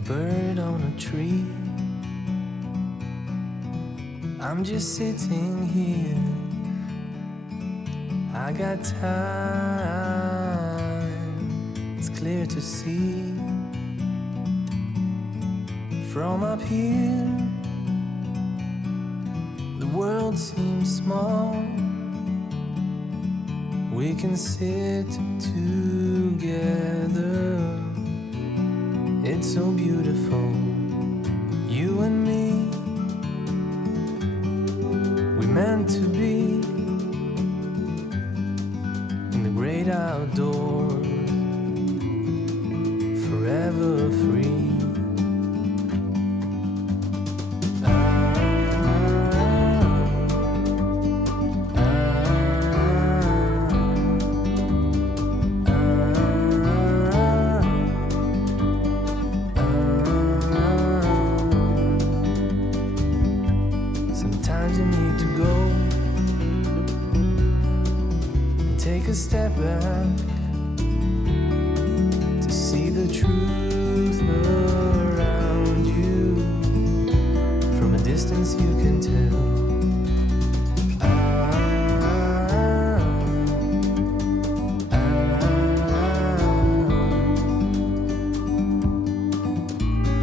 a bird on a tree. I'm just sitting here. I got time. It's clear to see. From up here, the world seems small. We can sit together. It's so beautiful, you and me. We meant to be in the great outdoors, forever free. Sometimes you need to go and take a step back to see the truth around you. From a distance you can tell.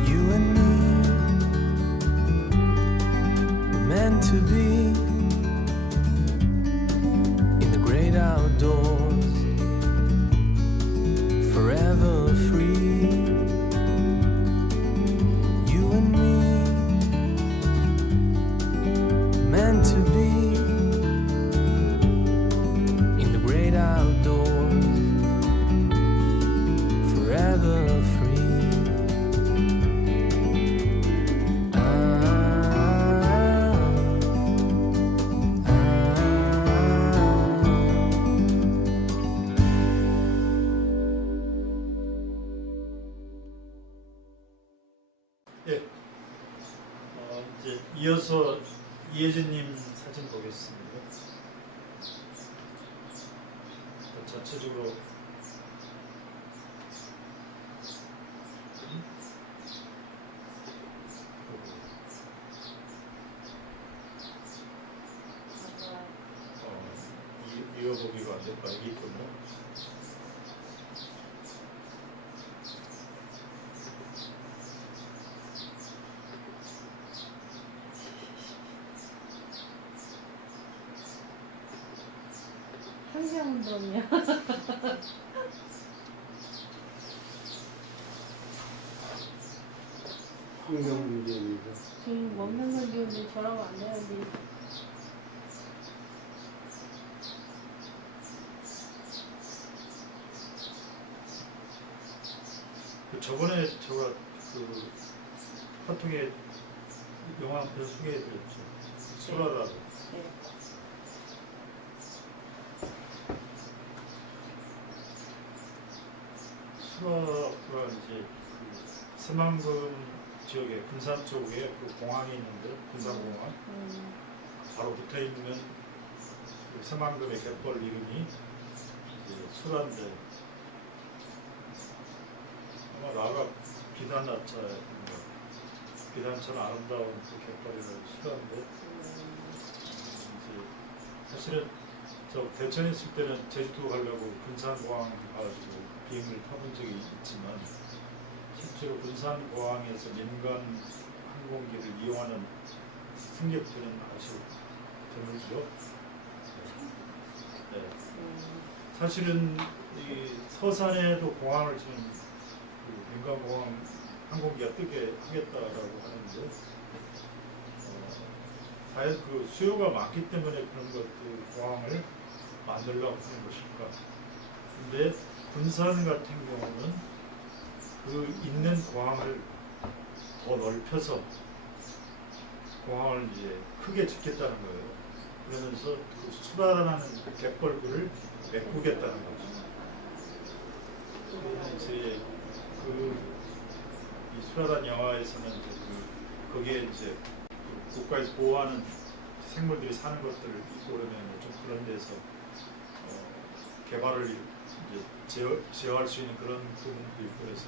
You and me were meant to be in the great outdoors, forever free. You and me meant to be in the great outdoors, forever free. 예. 이제 이어서 이혜진님 사진 보겠습니다. 전체적으로 이어보기가 안 될까 이게 있군요. 환경운동이야. 환경 문제입니다. 지금 먹는 건 좋은데 저러면 안 되는데. 저번에 제가 그 카톡에 영화 한 편 소개해드렸죠. 소라라고. 네. 수라가 이제 그 새만금 지역에 군산 쪽에 그 공항이 있는데 군산공항 바로 붙어 있는 그 새만금의 갯벌 이름이 이제 수라인데 아마 라가 비단처럼 아름다운 그 갯벌이라고 수라인데 이제 사실은 저 대천에 있을 때는 제주도 가려고 군산공항 가가지고 비행기를 타본 적이 있지만 실제로 군산공항에서 민간 항공기를 이용하는 승객들은 아주 드물죠. 네. 사실은 이 서산에도 공항을 지금 그 민간공항 항공기가 뜨게 하겠다라고 하는데 과연 그 수요가 많기 때문에 그런 것들 공항을 만들려고 하는 것일까? 근데 군산 같은 경우는 그 있는 공항을 더 넓혀서 공항을 이제 크게 짓겠다는 거예요. 그러면서 그 수라라는 그 갯벌들을 메꾸겠다는 거죠. 이제 그 이 수라란 영화에서는 이제 거기에 이제 그 국가에서 보호하는 생물들이 사는 것들을 있고 그러면 좀 그런 데서 개발을 이제 제어할 수 있는 그런 부분도 있고 그래서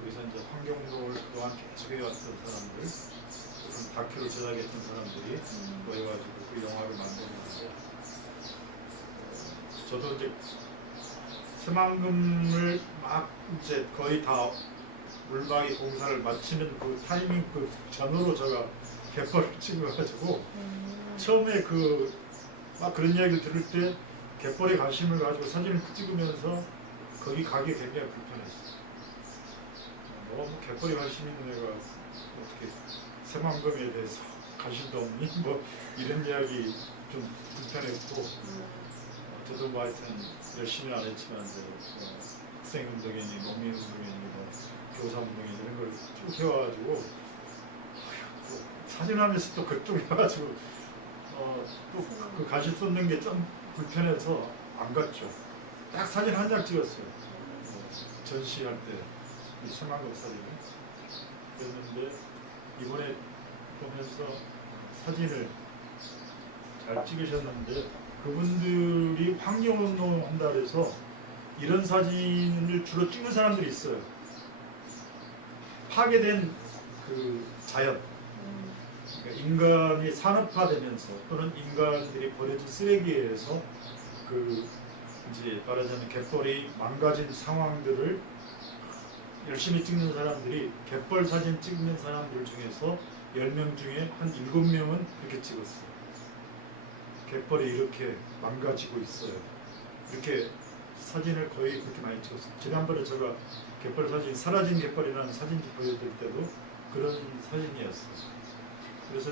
거기서 이제 환경노를 그동안 계속 해왔던 사람들, 무슨 다큐를 제작했던 사람들이 모여가지고 그 영화를 만들었는데, 저도 이제 새만금을 막 이제 거의 다 물박이 공사를 마치는 그 타이밍 그 전으로 제가 갯벌을 찍어가지고 처음에 그 막 그런 이야기를 들을 때 갯벌에 관심을 가지고 사진을 찍으면서 거기 가기 굉장히 불편했어요. 너무 갯벌에 관심 있는 애가 어떻게 새만금에 대해서 관심도 없니? 뭐 이런 이야기 좀 불편했고, 저도 뭐 하여튼 열심히 안 했지만 학생운동이니 농민운동이니 뭐 교사운동이니 이런 걸 쭉 해와가지고 또 사진하면서 또 그쪽에 와가지고 또 그 관심 쏟는 게 좀 불편해서 안 갔죠. 딱 사진 한 장 찍었어요. 전시할 때 이 새만금 사진을. 그랬는데 이번에 보면서 사진을 잘 찍으셨는데, 그분들이 환경운동 한다 그래서 이런 사진을 주로 찍는 사람들이 있어요. 파괴된 그 자연, 그러니까 인간이 산업화되면서 또는 인간들이 버려진 쓰레기에 의해서 그 이제 말하자면 갯벌이 망가진 상황들을 열심히 찍는 사람들이, 갯벌 사진 찍는 사람들 중에서 10명 중에 한 7명은 그렇게 찍었어요. 갯벌이 이렇게 망가지고 있어요. 이렇게 사진을 거의 그렇게 많이 찍었어요. 지난번에 제가 갯벌 사진, 사라진 갯벌이라는 사진지 보여드릴 때도 그런 사진이었어요. 그래서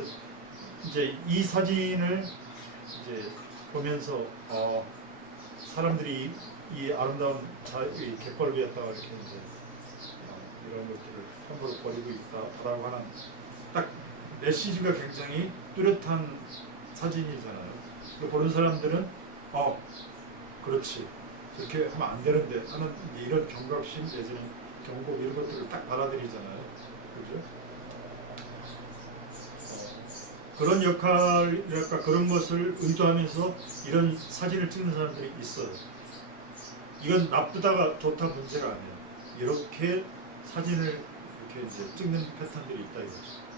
이제 이 사진을 이제 보면서 사람들이 이 아름다운 이 갯벌 위에다가 이렇게 이제 이런 것들을 함부로 버리고 있다라고 하는 딱 메시지가 굉장히 뚜렷한 사진이잖아요. 보는 사람들은 그렇지, 그렇게 하면 안 되는데 하는 이런 경각심 내지는 경고 이런 것들을 딱 받아들이잖아요. 그죠? 그런 역할이랄까, 그런 것을 의도하면서 이런 사진을 찍는 사람들이 있어요. 이건 나쁘다가 좋다 문제가 아니에요. 이렇게 사진을 이렇게 이제 찍는 패턴들이 있다 이거죠.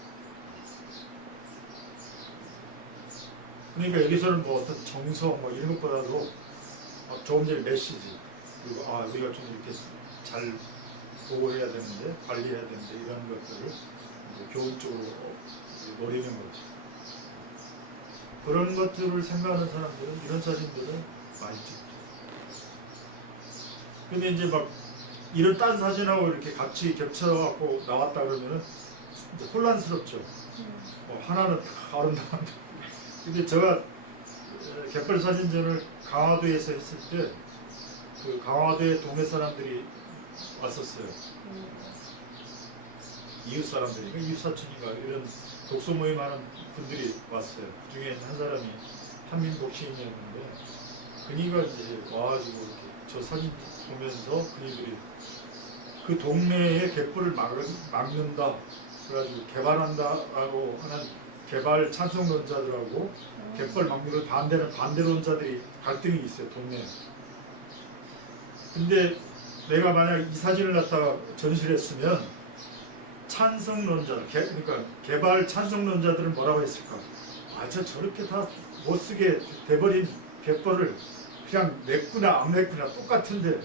그러니까 여기서는 뭐 어떤 정성 뭐 이런 것보다도 조금 전에 메시지, 그리고 우리가 좀 이렇게 잘 보호해야 되는데, 관리해야 되는데, 이런 것들을 이제 교훈적으로 노리는 거죠. 그런 것들을 생각하는 사람들은 이런 사진들을 많이 찍죠. 근데 이제 막 이런 딴 사진하고 이렇게 같이 겹쳐갖고 나왔다 그러면은 이제 혼란스럽죠. 하나는 다 아름다운데. 근데 제가 갯벌 사진전을 강화도에서 했을 때 그 강화도에 동네 사람들이 왔었어요. 이웃 사람들이, 이웃 사촌인가 이런 독서 모임하는 분들이 왔어요. 그 중에 한 사람이 한민복 시인이었는데, 그니가 이제 와가지고 이렇게 저 사진 보면서 그니들이 그 동네에 갯벌을 막는다, 그래가지고 개발한다라고 하는 개발 찬성론자들하고 갯벌 막는 걸 반대론자들이 갈등이 있어요, 동네에. 근데 내가 만약 이 사진을 갖다가 전시를 했으면 찬성론자들, 그러니까 개발 찬성론자들은 뭐라고 했을까? 저렇게 다 못쓰게 돼버린 갯벌을 그냥 냈구나 안 냈구나 똑같은데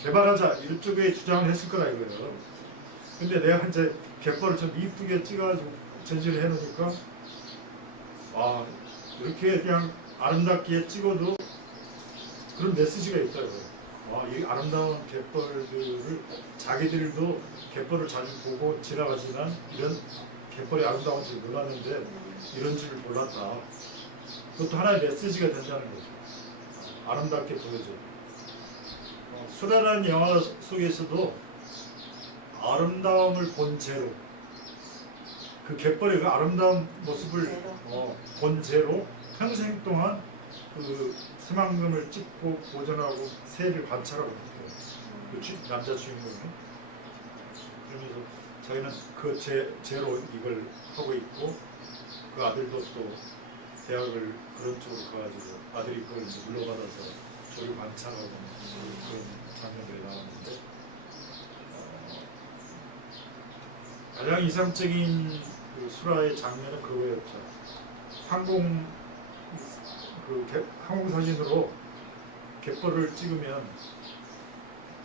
개발하자, 이쪽에 주장을 했을 거라 이거예요. 근데 내가 이제 갯벌을 좀 이쁘게 찍어가지고 전시를 해놓으니까 이렇게 그냥 아름답게 찍어도 그런 메시지가 있다고요. 이 아름다운 갯벌들을 자기들도 갯벌을 자주 보고 지나가지만 이런 갯벌이 아름다운 줄 몰랐는데 이런 줄 몰랐다. 그것도 하나의 메시지가 된다는 거죠. 아름답게 보여줘. 수라라는 영화 속에서도 아름다움을 본 죄로, 그 갯벌의 그 아름다운 모습을 본 죄로 평생 동안 그 새만금을 찍고 보존하고 새를 관찰하고 있대요. 그 남자 주인공이. 그러면서 자기는 그 죄로 이걸 하고 있고, 그 아들도 또 대학을 그런 쪽으로 가가지고 아들이 그걸 이제 물려받아서 저를 관찰하고 그런 장면들이 나왔는데, 가장 이상적인 그 수라의 장면은 그거였죠. 항공 항공 사진으로 갯벌을 찍으면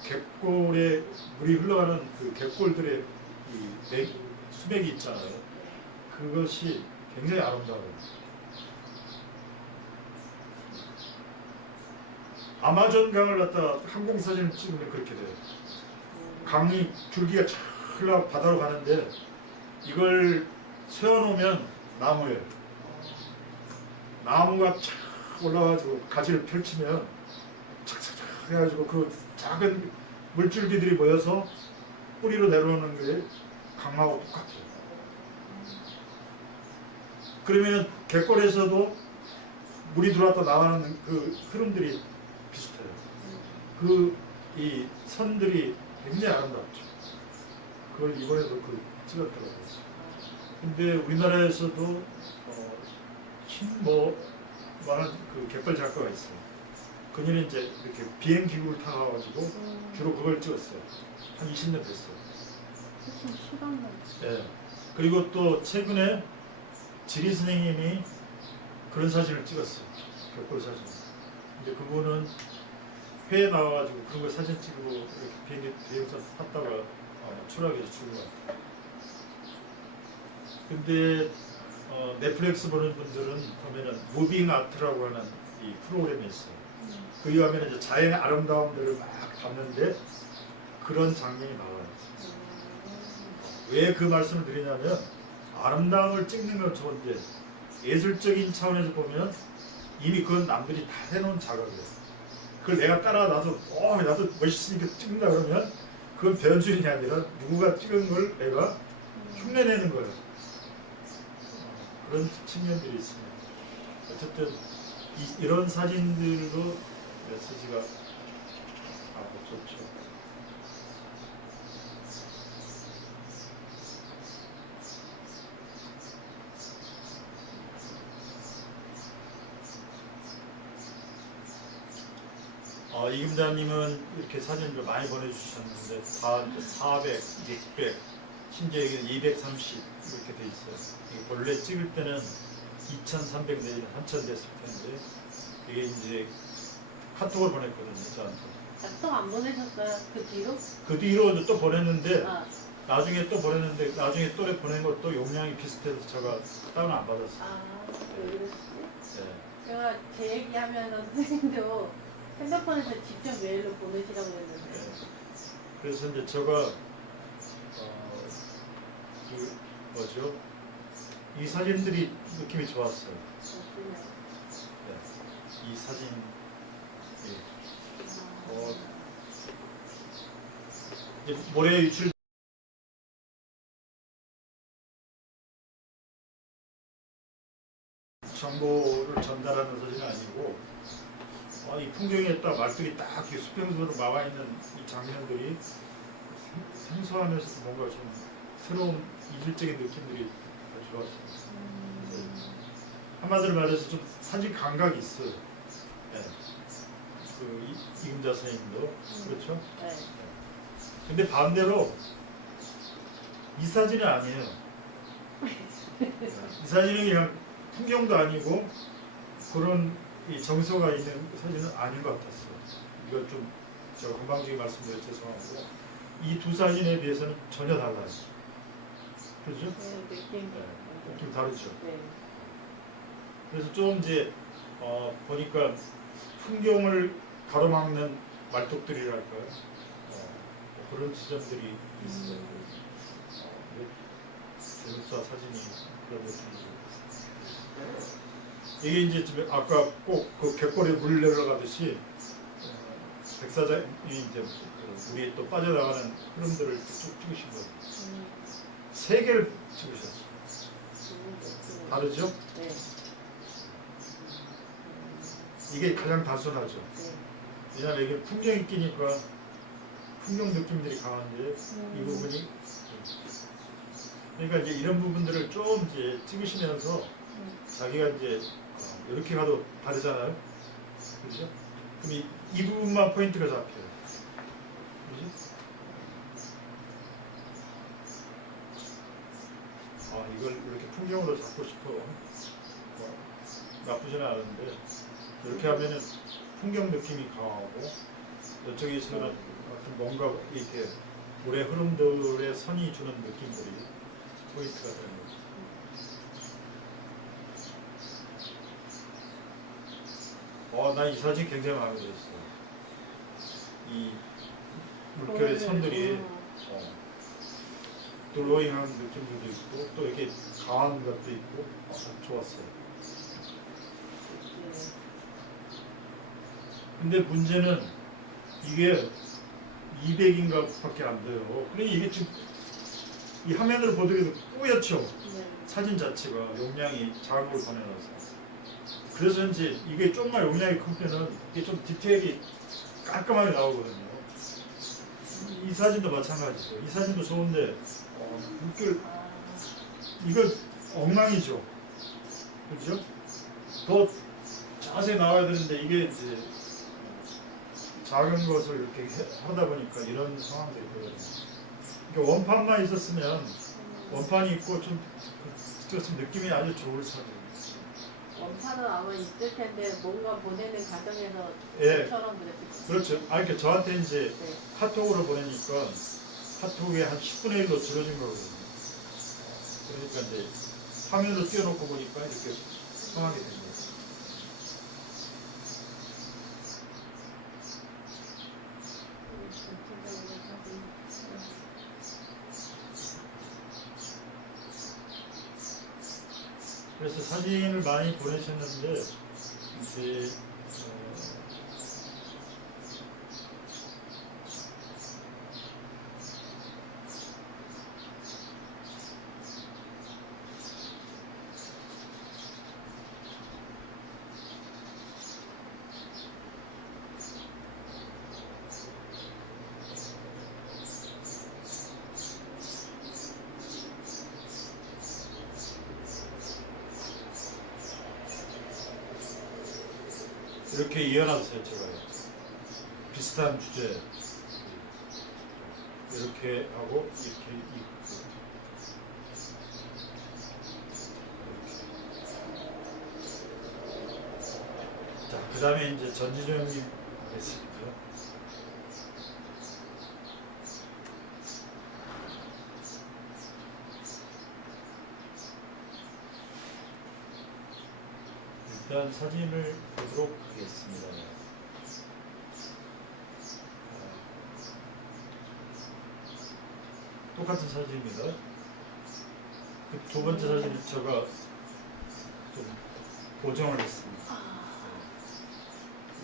갯골에 물이 흘러가는 그 갯골들의 이 수맥이 있잖아요. 그것이 굉장히 아름다워요. 아마존 강을 갖다 항공 사진을 찍으면 그렇게 돼요. 강이 줄기가 쫙 흘러 바다로 가는데 이걸 세워놓으면 나무예요. 나무가 쫙 올라가지고 가지를 펼치면 착착착 해가지고 그 작은 물줄기들이 모여서 뿌리로 내려오는 게 강하고 똑같아요. 그러면 갯벌에서도 물이 들어왔다 나가는 그 흐름들이 비슷해요. 이 선들이 굉장히 아름답죠. 그걸 이번에도 그 찍었더라고요. 근데 우리나라에서도 많은 그 갯벌 작가가 있어요. 그녀는 이제 이렇게 비행 기구를 타가지고 주로 그걸 찍었어요. 한 20년 됐어요. 훨씬 시간만. 네. 그리고 또 최근에 지리 선생님이 그런 사진을 찍었어요. 갯벌 사진. 근데 그분은 회에 나와가지고 그런 걸 사진 찍고 이렇게 비행사 탔다가 추락해서 죽은 것 같아요. 근데 넷플릭스 보는 분들은 보면은 무빙 아트라고 하는 이 프로그램이 있어요. 거기 가면 이제 자연의 아름다움들을 막 봤는데 그런 장면이 나와요. 왜 그 말씀을 드리냐면 아름다움을 찍는 건 좋은데 예술적인 차원에서 보면 이미 그건 남들이 다 해놓은 작업이에요. 그걸 내가 따라 나도 멋있으니까 찍는다 그러면 그건 변주인이 아니라 누구가 찍은 걸 내가 흉내내는 거예요. 그런 측면들이 있습니다. 어쨌든 이런 사진들도 메시지가 좋죠. 이금자님은 이렇게 사진을 많이 보내주셨는데 다 400, 600, 심지어 여기는 230 이렇게 돼 있어요. 이게 본래 찍을 때는 2,300 내지는 3,000 됐을 텐데 이게 이제 카톡을 보냈거든요, 저한테. 작성 안 보내셨어요? 그 뒤로? 그 뒤로 또 보냈는데 아, 나중에 또 보낸 것도 용량이 비슷해서 제가 다운 안 받았어요. 왜 그러시지? 네. 제가 제 얘기하면 선생님도 핸드폰에서 직접 메일로 보내시라고 했는데. 네. 그래서 이제 제가 이 사진들이 느낌이 좋았어요. 네. 이 사진 이제 모래 유출 정보를 전달하는 사진은 아니고 이 풍경에 딱 말들이 딱 수평선으로 막아 있는 이 장면들이 생소하면서도 뭔가 좀 새로운 이질적인 느낌들이 좋았어요. 한마디로 말해서 좀 사진 감각이 있어요. 네. 그 이금자 선생님도 그렇죠. 네. 근데 반대로 이 사진이 아니에요. 이 사진은 그냥 풍경도 아니고 그런 이 정서가 있는 사진은 아닌 것 같았어요. 이거 좀 제가 건방지게 말씀드려 죄송하고 이 두 사진에 비해서는 전혀 달라요. 그렇죠? 네, 느낌. 느낌 다르죠. 네. 그래서 좀 이제 보니까 풍경을 가로막는 말뚝들이랄까요? 그런 지점들이 있어요. 재밌다 사진이 그런 느낌이 있어요. 이게 이제 아까 꼭 그 갯벌에 물 내려가듯이 백사장이 이제 물이 또 빠져나가는 흐름들을 쭉 찍으신 거예요. 세 개를 찍으셨어요. 다르죠? 네. 이게 가장 단순하죠. 네. 왜냐하면 이게 풍경이 끼니까 풍경 느낌들이 강한데 이 부분이 그러니까 이제 이런 부분들을 좀 이제 찍으시면서 자기가 이제 이렇게 가도 다르잖아요. 그렇죠? 그럼 이 부분만 포인트가 잡혀요. 그렇죠? 이걸 이렇게 풍경으로 잡고 싶어. 나쁘지는 않은데 이렇게 하면은 풍경 느낌이 강하고 이쪽에서는 어떤 뭔가 이렇게 물의 흐름들의 선이 주는 느낌들이 포인트가 되는 거죠. 난 이 사진 굉장히 마음에 들었어. 이 물결의 선들이 드로잉한 느낌들도 있고 또 이렇게 강한 것도 있고 좋았어요. 근데 문제는 이게 200인가 밖에 안 돼요. 그러니 이게 지금 이 화면을 보더라도 뿌옇죠. 네. 사진 자체가 용량이 작은 걸 보내놔서. 그래서 이제 이게 조금만 용량이 크면은 이게 좀 디테일이 깔끔하게 나오거든요. 이 사진도 마찬가지죠. 이 사진도 좋은데 물결 이거 엉망이죠. 그렇죠? 더 자세히 나와야 되는데 이게 이제 작은 것을 이렇게 하다 보니까 이런 상황들이 되거든요. 그러니까 원판만 있었으면 원판이 있고 좀 느낌이 아주 좋을 사진. 원판은 아마 있을 텐데 뭔가 보내는 과정에서 예. 처럼 그랬을 그렇죠. 그러니까 저한테 이제 네. 카톡으로 보내니까 카톡에 한 10분의 1로 줄어진 거거든요. 그러니까 이제 화면으로 띄워놓고 보니까 이렇게 상황이 된 거예요. 그래서 사진을 많이 보내셨는데 이제 이렇게 이어놨어요. 제가 비슷한 주제 이렇게 하고 이렇게 있고 자, 그 다음에 이제 전지정님 하겠습니다. 일단 사진을 보도록 하겠습니다. 똑같은 사진입니다. 그 두 번째 사진은 제가 좀 보정을 했습니다.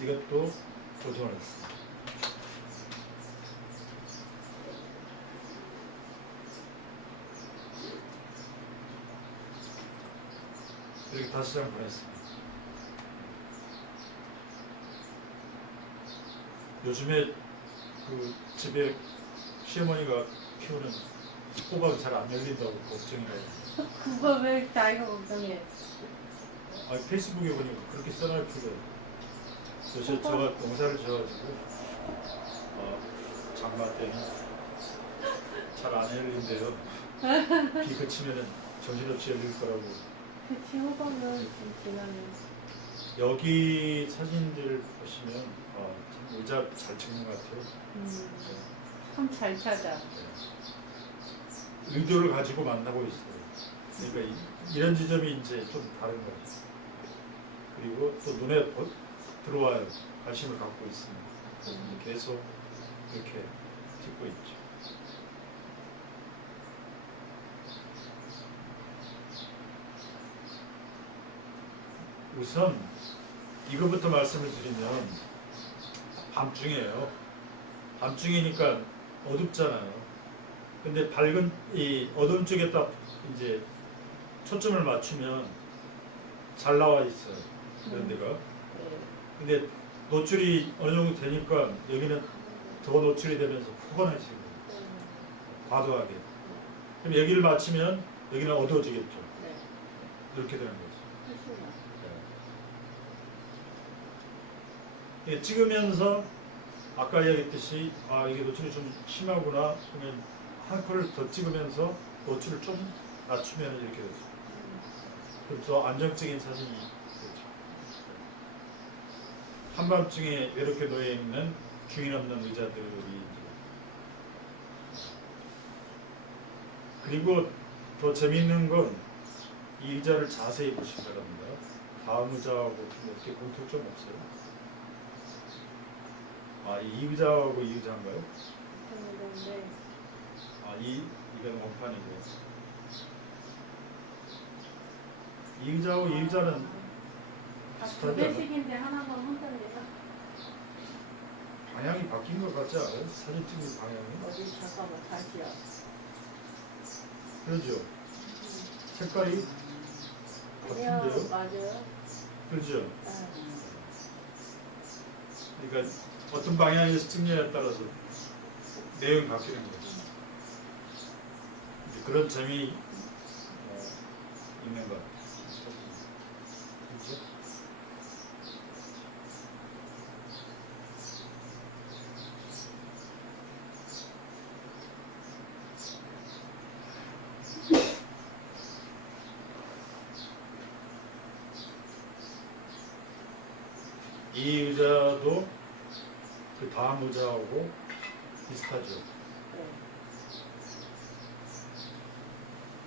이것도 보정을 했습니다. 이렇게 다시 장 보냈습니다. 요즘에 그 집에 시어머니가 키우는 호박이 잘 안 열린다고 걱정이라고. 그거 왜 자기가 걱정해? 페이스북에 보니까 그렇게 써놨길래 요새 제가 농사를 지어가지고 장마 때는 잘 안 열린대요. 비 그치면은 정신없이 열릴 거라고. 그치, 호박은 좀 지나면. 여기 사진들을 보시면 참 의자 잘 찍는 것 같아요. 참 잘 찾아. 의도를 가지고 만나고 있어요. 그러니까 이런 지점이 이제 좀 다른 거죠. 그리고 또 눈에 들어와요. 관심을 갖고 있습니다. 그래서 계속 이렇게 찍고 있죠. 우선 이거부터 말씀을 드리면 밤중이에요. 밤중이니까 어둡잖아요. 근데 밝은 이 어두운 쪽에 딱 이제 초점을 맞추면 잘 나와 있어요. 이런 데가. 네. 근데 노출이 어느 정도 되니까 여기는 더 노출이 되면서 푸근해지고 과도하게. 그럼 여기를 맞추면 여기는 어두워지겠죠. 네. 이렇게 되는 거죠. 훨씬 나. 예, 찍으면서 아까 이야기했듯이 이게 노출이 좀 심하구나 그러면 한 컬을 더 찍으면서 노출을 좀 낮추면 이렇게 되죠. 그럼 더 안정적인 사진이 되죠. 한밤중에 외롭게 놓여 있는 주인 없는 의자들이 이제. 그리고 더 재밌는 건 이 의자를 자세히 보시기 바랍니다. 다음 의자하고 좀 어떻게 공통점 없어요? 아, 이 의자하고 이 의자인가요? 그런데 아, 이건 원판이고요. 이 의자하고 이 의자는 두 비슷하지 않아요? 개씩인데 하나만 혼자네요. 방향이 바뀐 것 같지 않아요? 사진 찍는 방향이? 어디 잠깐만 다시요. 그러죠? 색깔이 아니요, 같은데요? 맞아요. 그렇죠? 아, 그러니까 어떤 방향에서 찍느냐에 따라서 내용이 바뀌는 거죠. 이제 그런 점이 있는 것 같아요. 그렇죠? 이 의자도 그 다음 의자하고 비슷하죠. 네.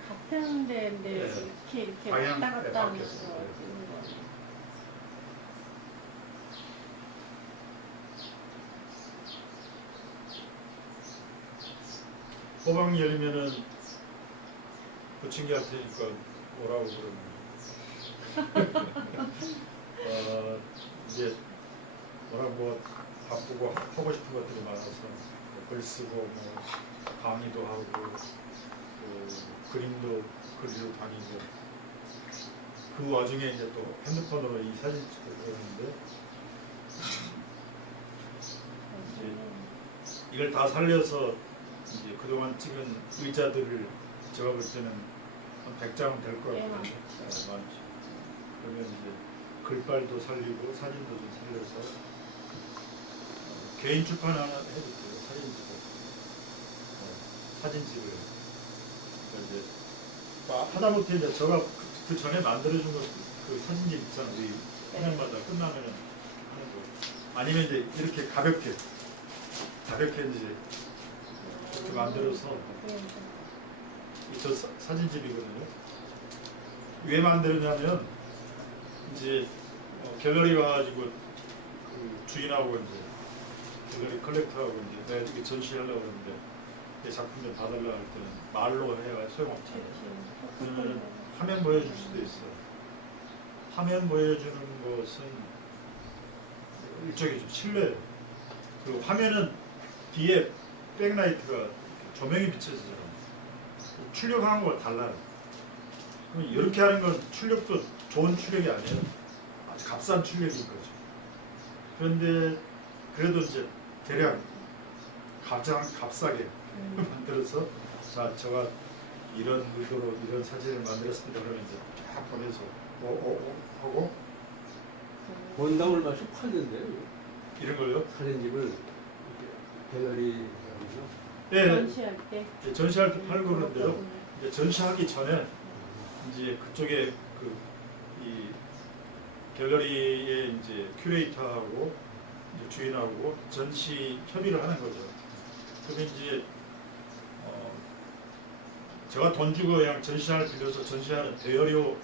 같은 데인데 네. 이렇게 방향, 왔다 네, 갔다 하면서 바뀌었어요. 찍는 거예요. 호박 열리면은 부침개 할 테니까 오라고 그러면 이제 워낙 뭐 바쁘고 하고 싶은 것들이 많아서 글 쓰고 뭐 강의도 하고 그림도 그리러 다니고 그 와중에 이제 또 핸드폰으로 이 사진 찍고 그러는데 이걸 다 살려서 이제 그동안 찍은 의자들을 제가 볼 때는 한 100장은 될 것 같아요. 많죠. 많죠. 그러면 이제 글빨도 살리고 사진도 좀 살려서 개인 출판 하나 해줄게요. 사진집을 이제 하다못해 이제 제가 그 전에 만들어준 그 사진집 있잖아요. 우리 해년마다 끝나면은 하는 거. 아니면 이제 이렇게 가볍게 이제 이렇게 만들어서 저 사진집이거든요. 왜 만들었냐면 이제 갤러리 가가지고 그 주인하고 이제 갤러리 컬렉터하고 이제 내가 이렇게 전시하려고 하는데 내 작품 좀 봐달라 할 때는 말로 해야 소용없잖아요. 그러면 화면 보여줄 수도 있어. 화면 보여주는 것은 일종의 좀 실례예요. 그리고 화면은 뒤에 백라이트가 조명이 비춰지잖아요. 출력하는 거와 달라요. 그럼 이렇게 하는 건 출력도 좋은 출력이 아니에요. 아주 값싼 출력인 거죠. 그런데 그래도 이제 대략 가장 값싸게 만들어서 자, 제가 이런 의도로 이런 사진을 만들었습니다. 그러면 이제 쫙 보내서 하고 본당 얼마씩 팔던데요? 이런 걸요. 사진집을 갤러리 네, 전시할 때 전시할 때 팔고 그러는데요. 이제 전시하기 전에 이제 그쪽에 이 갤러리의 이제 큐레이터하고 이제 주인하고 전시 협의를 하는 거죠. 그러면 이제 제가 돈 주고 그냥 전시장을 빌려서 전시하는 대여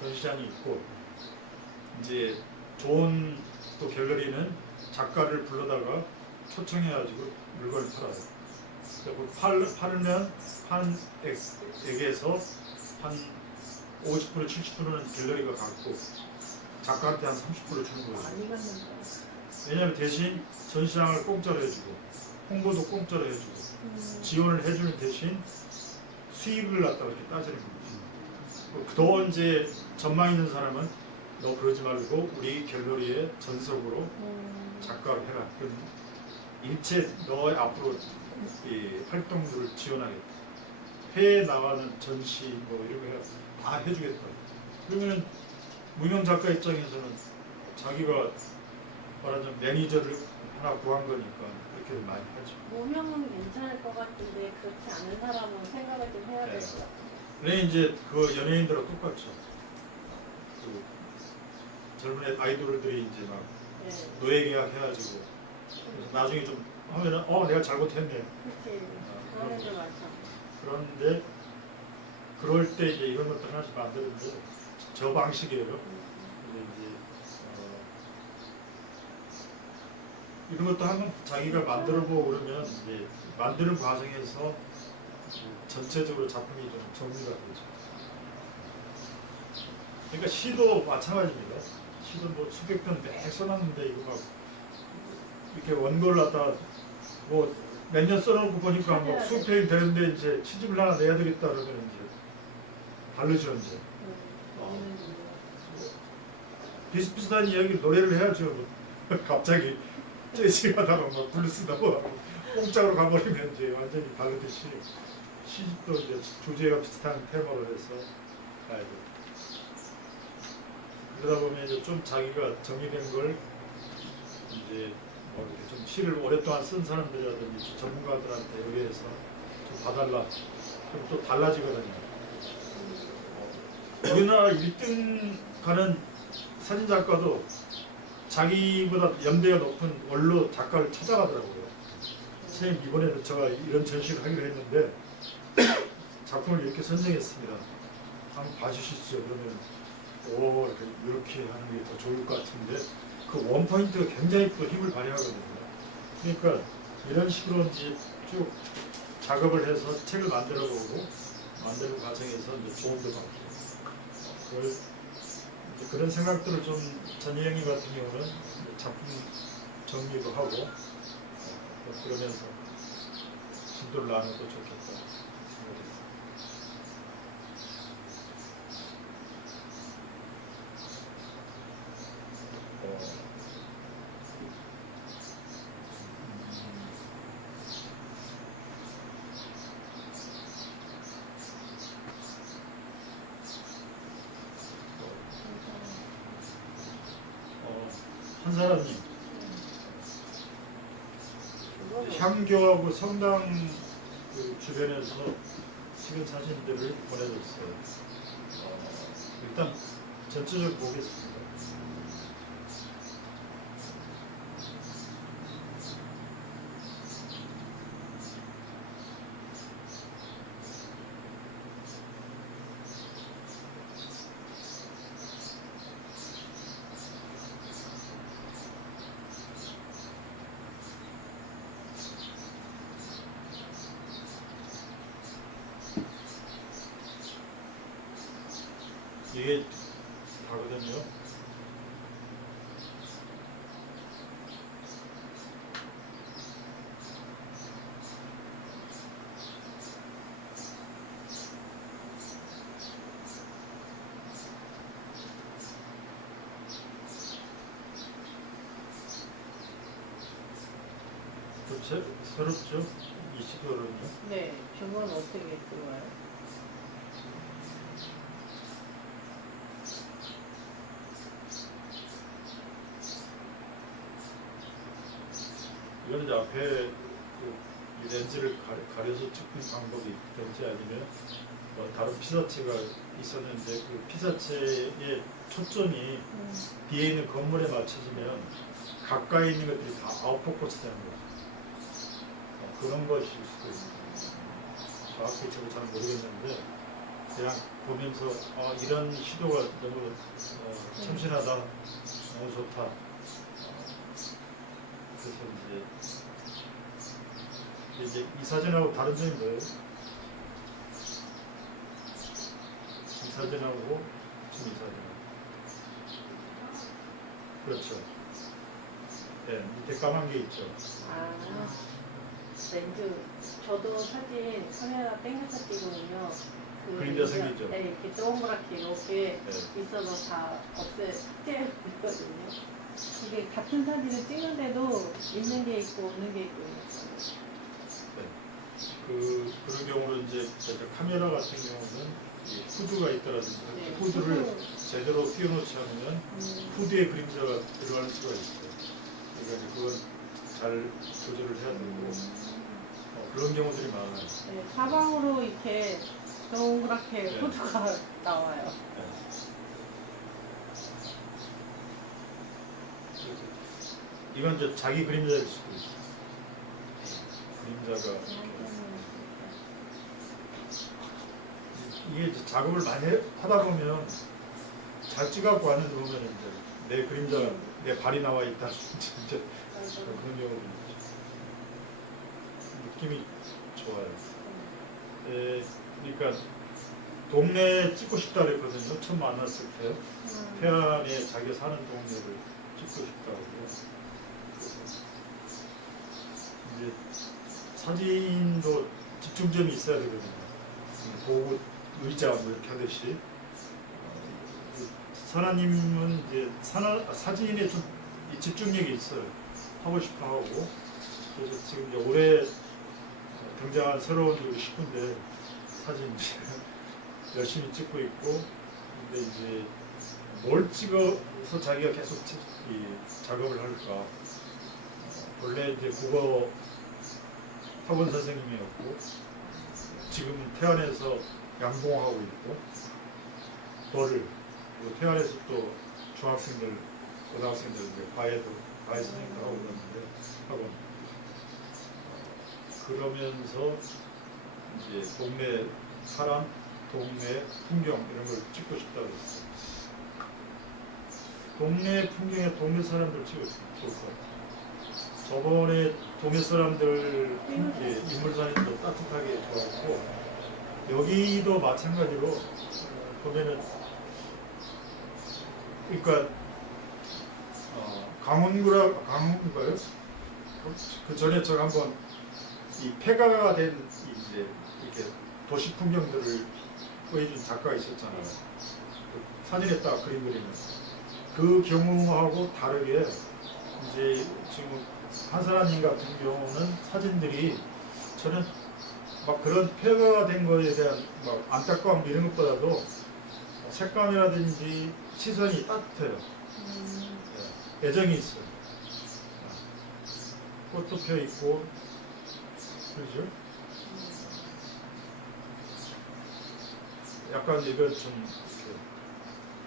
전시장이 있고 이제 좋은 또 갤러리는 작가를 불러다가 초청해가지고 물건을 팔아요. 그리고 팔면 한 액에서 한 50% 70%는 갤러리가 갖고 작가한테 한 30% 주는 거예요. 많이 갖는다. 왜냐하면 대신 전시장을 공짜로 해주고 홍보도 공짜로 해주고 지원을 해주는 대신 수익을 갖다가 이렇게 따지는 거죠. 더 이제 전망 있는 사람은 너 그러지 말고 우리 갤러리의 전속으로 작가를 해라. 그럼 일체 너의 앞으로 이 활동들을 지원하겠다. 해외에 나가는 전시 뭐 이런 거 다 해주겠다. 그러면은 무명 작가 입장에서는 자기가 말하자면 매니저를 하나 구한 거니까 그렇게 많이 하죠. 무명은 괜찮을 것 같은데 그렇지 않은 사람은 생각을 좀 해야 될 것 같아요. 그래 이제 그 연예인들하고 똑같죠. 그 젊은 아이돌들이 이제 막 네. 노예 계약 해가지고 그래서 나중에 좀 하면은 내가 잘못했네. 그치. 그런 애들 많죠. 그런데 그럴 때 이제 이런 것들 하나씩 만드는데 저 방식이에요. 근데 이제 이런 것도 한번 자기가 만들어보고 그러면 이제 만드는 과정에서 전체적으로 작품이 좀 정리가 되죠. 그러니까 시도 마찬가지입니다. 시도 뭐 수백 편 막 써놨는데 이거 막 이렇게 원고를 갖다 뭐 몇 년 써놓고 보니까 뭐 수백 편이 되는데 이제 시집을 하나 내야 되겠다 그러면 이제 다르죠 이제. 비슷비슷한 이야기를 노래를 해야죠. 뭐 갑자기 재즈하다가 뭐 블루스다 뭐 공짜로 가버리면 이제 완전히 다르듯이 시집도 이제 주제가 비슷한 테마로 해서 가야 돼. 그러다 보면 이제 좀 자기가 정리된 걸 이제 뭐 이렇게 좀 시를 오랫동안 쓴 사람들이라든지 전문가들한테 의뢰해서 좀 봐달라. 그럼 또 달라지거든요. 우리나라 1등 가는 사진 작가도 자기보다 연배가 높은 원로 작가를 찾아가더라고요. 선생님 이번에는 제가 이런 전시를 하기로 했는데 작품을 이렇게 선정했습니다. 한번 봐주시죠. 그러면 이렇게 하는 게 더 좋을 것 같은데 그 원포인트가 굉장히 또 힘을 발휘하거든요. 그러니까 이런 식으로 이제 쭉 작업을 해서 책을 만들어보고 만드는 과정에서 이제 조언도 받고 그런 생각들을 좀 전희영이 같은 경우는 작품 정리도 하고 그러면서 진도를 나누는 것도 좋겠다 생각했어요. 한 사람이 향교하고 성당 그 주변에서 찍은 사진들을 보내줬어요. 일단 전체적으로 보겠습니다. 이게 다거든요. 새롭죠? 이 시도는요. 네, 저건 어떻게 들어와요? 이건 이제 앞에 이 렌즈를 가려서 찍는 방법이 있든지 아니면 다른 피사체가 있었는데 그 피사체의 초점이 뒤에 있는 건물에 맞춰지면 가까이 있는 것들이 다 아웃포커스 되는 거죠. 그런 것일 수도 있습니다. 정확히 저도 잘 모르겠는데 그냥 보면서 이런 시도가 너무 참신하다, 너무 좋다. 그래서 이제 이 사진하고 다른 점이 뭐예요? 이 사진하고 지금 이 사진하고 그렇죠. 네, 밑에 까만 게 있죠. 렌즈. 저도 사진 카메라 땡겨서 찍으면요. 그림자 생기죠? 네, 이렇게 동그랗게 이렇게 네. 있어서 다 삭제했거든요. 이게 같은 사진을 찍는데도 있는 게 있고 없는 게 있고. 그런 경우는 이제 카메라 같은 경우는 이 후드가 있더라든지 네, 후드를 제대로 끼워놓지 않으면 후드에 그림자가 들어갈 수가 있어요. 그러니까 그건 잘 조절을 해야 되고 그런 경우들이 많아요. 네, 사방으로 이렇게 동그랗게 네. 포도가 나와요. 이건 이제 자기 그림자일 수도 있어. 그림자가 이게 이제 작업을 많이 하다 보면 잘 찍어갖고 왔는데 보면 이제 내 그림자 내 발이 나와 있다 진짜 그런 경우도 있죠. 느낌이 좋아요. 그러니까 동네 찍고 싶다 그랬거든요. 처음 만났을 때 태안에 자기가 사는 동네를 찍고 싶다고. 이제 사진도 집중점이 있어야 되거든요. 보고 의자 뭐 이렇게 하듯이. 사나님은 이제 사진에 좀 이 집중력이 있어요. 하고 싶어 하고. 그래서 지금 이제 올해 등장한 새로운 우리 식구인데 사진 열심히 찍고 있고. 근데 이제 뭘 찍어서 자기가 계속 이 작업을 할까. 원래 이제 국어 학원 선생님이었고 지금은 태안에서 양봉하고 있고 벌을 그리고 태안에서 또 중학생들, 고등학생들 이제 과외 선생님도 하고 그러는데 학원 그러면서 이제 동네 사람, 동네 풍경 이런 걸 찍고 싶다고 했어요. 동네 풍경에 동네 사람들 찍으면 좋을 것 같아요. 저번에 동네 사람들 인물 사진도 따뜻하게 좋았고 여기도 마찬가지로 보면은 그러니까 강원구인가요? 그 전에 제가 한번 이 폐가가 된 이제 이렇게 도시 풍경들을 보여준 작가가 있었잖아요. 그 사진에 딱 그림 그리는 그 경우하고 다르게 이제 지금 한사라님 같은 경우는 사진들이 저는 막 그런 폐가가 된 거에 대한 막 안타까움 이런 것보다도 색감이라든지 시선이 따뜻해요. 애정이 있어요. 꽃도 펴 있고 그렇죠? 약간 이건 좀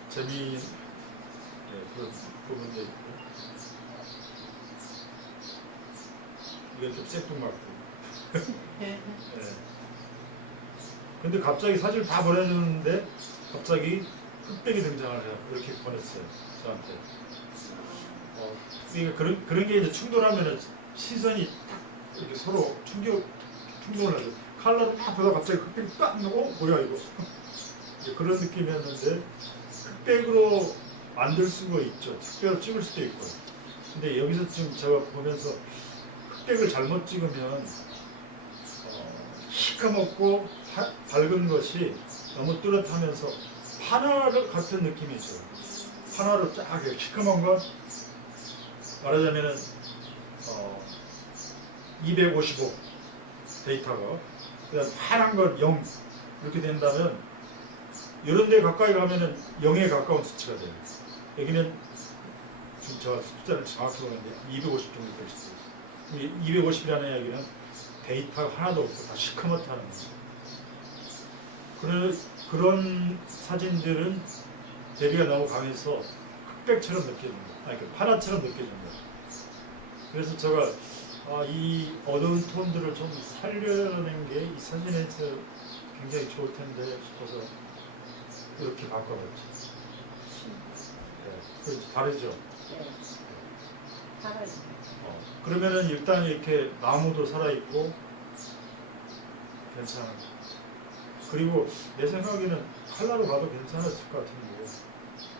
재미있는 그런 부분도 있고 이게 좀 생뚱맞고 네. 근데 갑자기 사진을 다 보내주는데 갑자기 흑백이 등장을 해요. 이렇게 보냈어요 저한테. 그러니까 그런 게 이제 충돌하면은 시선이 딱 이렇게 서로 충돌을 하죠. 칼라를 딱 보다 갑자기 흑백이 딱 나고 뭐야 이거 그런 느낌이었는데 흑백으로 만들 수가 있죠. 흑백으로 찍을 수도 있고. 근데 여기서 지금 제가 보면서 흑백을 잘못 찍으면 시커멓고 밝은 것이 너무 뚜렷하면서 판화 같은 느낌이죠. 판화로 쫙 시커먼 건 말하자면은 255 데이터가 그다음 파란 건 0 이렇게 된다면 이런 데 가까이 가면은 0에 가까운 수치가 돼요. 여기는 지금 제가 숫자를 정확히 보는데 250 정도 될 수 있어요. 250이라는 이야기는 데이터가 하나도 없고 다 시커멓다는 거죠. 그런 사진들은 대비가 너무 강해서 흑백처럼 느껴집니다. 아니, 파란처럼 느껴집니다. 그래서 제가 이 어두운 톤들을 좀 살려낸 게 이 사진에서 굉장히 좋을 텐데 싶어서 이렇게 바꿔봤죠. 네, 그렇죠. 다르죠? 네. 살아있네. 그러면은 일단 이렇게 나무도 살아있고 괜찮아요. 그리고 내 생각에는 칼라로 가도 괜찮았을 것 같은데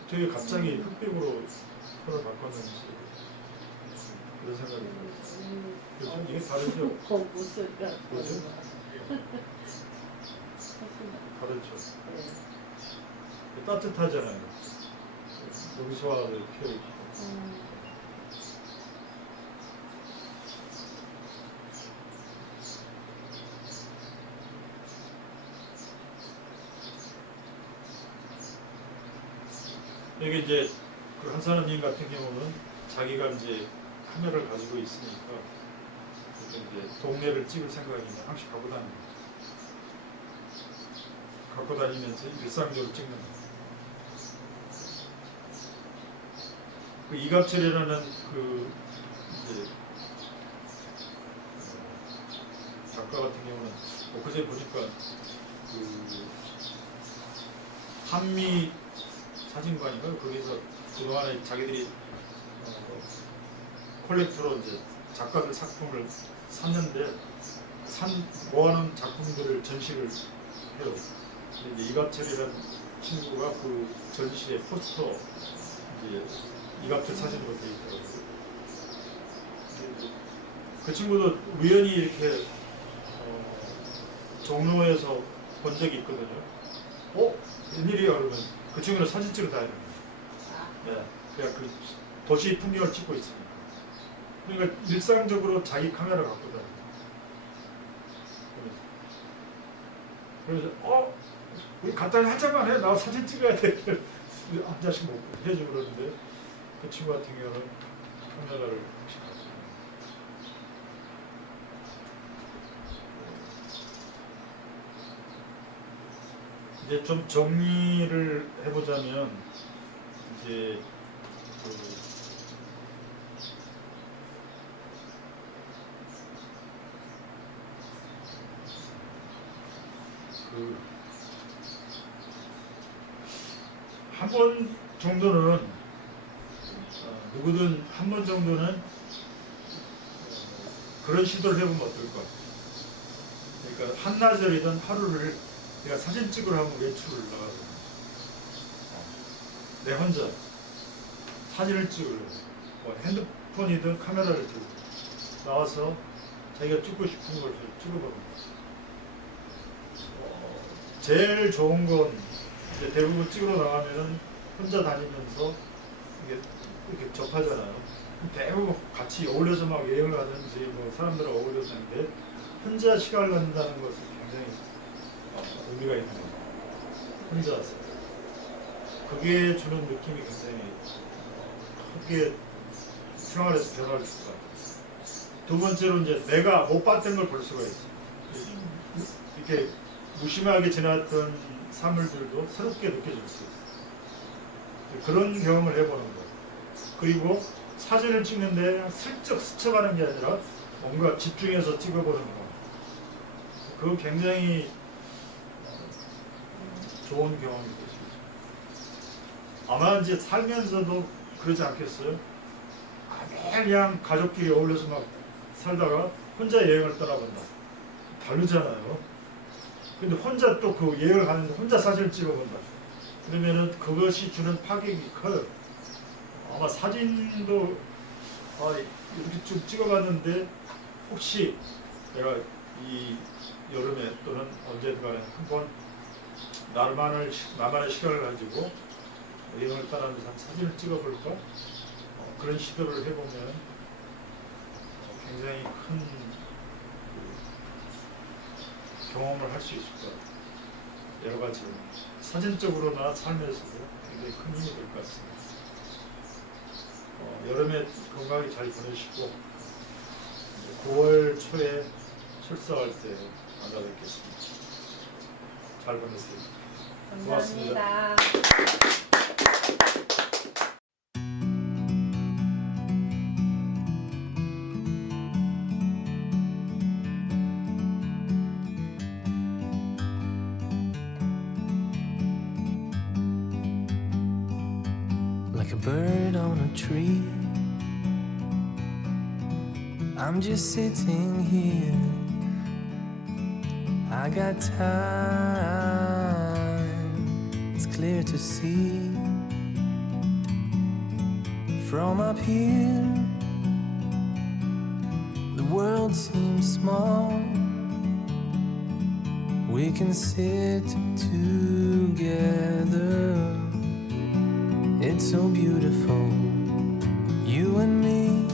되게 갑자기 흑백으로 컬을 바꿨는지 그런 생각이 들어요. 그렇죠? 이게 다르죠? 모습이라 그렇죠? 다르죠? 따뜻하잖아요. 여기서와를 펴있고 여기 이제 그 한사람님 같은 경우는 자기가 이제 카메라를 가지고 있으니까 이제 동네를 찍을 생각이면 항상 가고 다니는 거죠. 갖고 다니면서 일상적으로 찍는 거. 그 이갑철이라는 그 이제 작가 같은 경우는 엊그제 보니까 그 한미 사진관인가 거기서 그동안에 자기들이 콜렉터로 이제 작가들 작품을 샀는데 모아놓은 작품들을 전시를 해요. 근데 이제 이갑철이라는 친구가 그 전시의 포스터 이제 이갑철 사진으로 되어 있더라고요. 그 친구도 우연히 이렇게 종로에서 본 적이 있거든요. 웬일이야 그러면 그 친구는 사진 찍으러 다니는 거예요. 네, 그냥 그 도시 풍경을 찍고 있습니다. 그러니까 일상적으로 자기 카메라 갖고 다니는 그래서 우리 간단히 한 장만 해. 나 사진 찍어야 돼. 한 장씩 못 해주고 그러는데 그 친구 같은 경우는 카메라를 혹시 갖고 이제 좀 정리를 해보자면 이제 한 번 정도는 누구든 한 번 정도는 그런 시도를 해보면 어떨까? 그러니까 한나절이든 하루를 내가 사진 찍으러 한번 외출을 나가서 내 혼자 사진을 찍으려 뭐 핸드폰이든 카메라를 들고 나와서 자기가 찍고 싶은 걸 찍어보는 제일 좋은 건 이제 대부분 찍으러 나가면은 혼자 다니면서 이렇게 접하잖아요. 대부분 같이 어울려서 막 여행을 하든지 뭐 사람들하고 어울려서 하는데 혼자 시간을 갖는다는 것은 굉장히 의미가 있는 거예요. 혼자서 그게 주는 느낌이 굉장히 크게 생활에서 변화를 줄 것 같아요. 두 번째로 이제 내가 못 봤던 걸 볼 수가 있어요. 이렇게 무심하게 지났던 사물들도 새롭게 느껴질 수 있어요. 그런 경험을 해보는 거예요. 그리고 사진을 찍는데 슬쩍 스쳐가는 게 아니라 뭔가 집중해서 찍어보는 거. 그거 굉장히 좋은 경험이 될 수 있어요. 아마 이제 살면서도 그러지 않겠어요? 매일 그냥 가족끼리 어울려서 막 살다가 혼자 여행을 떠나본다. 다르잖아요. 근데 혼자 또 그 여행을 가는데 혼자 사진을 찍어본다. 그러면은 그것이 주는 파격이 커요. 아마 사진도 이렇게 좀 찍어봤는데 혹시 내가 이 여름에 또는 언제든간에 한번 나만의 시간을 가지고 여행을 떠나면서 사진을 찍어볼까? 그런 시도를 해보면 굉장히 큰 경험을 할 수 있을 것 같아요. 여러 가지 사진적으로나 삶에서도 굉장히 큰 힘이 될 것 같습니다. 여름에 건강히 잘 보내시고 9월 초에 출사할 때 만나 뵙겠습니다. 잘 보내세요. 고맙습니다. 감사합니다. Like a bird on a tree, I'm just sitting here. I got time, it's clear to see. From up here, the world seems small. We can sit together. It's so beautiful, you and me.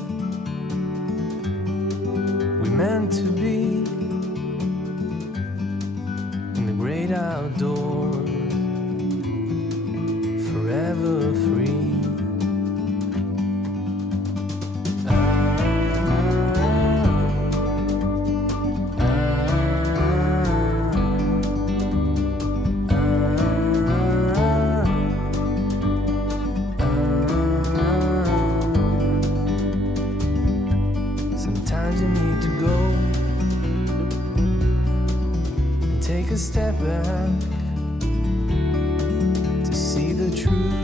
We meant to be in the great outdoors, forever free. truth